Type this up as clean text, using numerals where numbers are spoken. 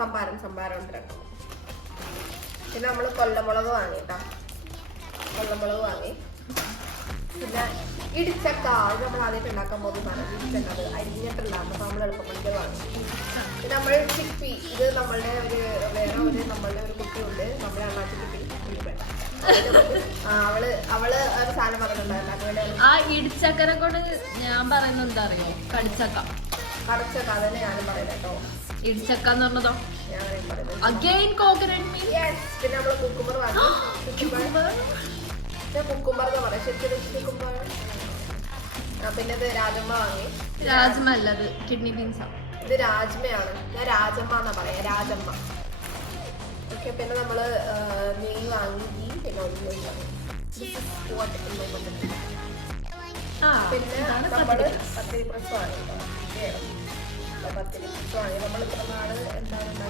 സംഭാരം ഉണ്ട്. പിന്നെ നമ്മള് കൊല്ലമുളക് വാങ്ങിട്ടാ, കൊല്ലമുളക് വാങ്ങി. പിന്നെ ഇടിച്ചക്ക, അത് നമ്മൾ ആദ്യമായിട്ട് ഉണ്ടാക്കാൻ പോകുന്ന സാധനം ഇടിച്ചക്ക, അത് അരിഞ്ഞിട്ടുണ്ടാകും. അപ്പൊ നമ്മൾ എളുപ്പപ്പണിക്ക് വാങ്ങി. പിന്നെ നമ്മൾ ചിപ്പി, ഇത് നമ്മളുടെ വേറെ നമ്മളുടെ ഒരു കുട്ടിയുണ്ട്, നമ്മുടെ അണ്ണാച്ചി കുട്ടി. അവള് ഒരു സാധനം പറഞ്ഞിട്ടുണ്ടായിരുന്നു. ആ ഇടിച്ചക്കനെ കൊണ്ട് ഞാൻ പറയുന്നത് എന്താ അറിയോ? കടിച്ചക്ക അതന്നെ ഞാനും പറയുന്നത് കേട്ടോ. ഇടിച്ചക്ക എന്ന് പറഞ്ഞതോ ഞാനും പറയുന്നത്. അഗൈൻ കോക്കനട്ട് മീൻ. പിന്നെ നമ്മള് കുക്കുമ്പർ വാങ്ങി. കുക്കുമ്പർ എന്ന് പറയാം, ശരിക്കും കുക്കുമ്പർ. പിന്നെ ഇത് രാജമ്മ വാങ്ങി. രാജ്മ അല്ലത് കിഡ്നി ബീൻസാ. ഇത് രാജ്മയാണ്, ഞാൻ രാജമ്മ എന്നാ പറയാ, രാജമ്മ. ഓക്കെ. പിന്നെ നമ്മള് നെയ്യ് വാങ്ങി, പിന്നെ ഒന്നും വാങ്ങി. പിന്നെ നമ്മള് പത്തിരി പ്രസ് വാങ്ങി. പത്തിരി പ്രസ് വാങ്ങി. നമ്മൾ ഇത്ര നാള് എന്താണ്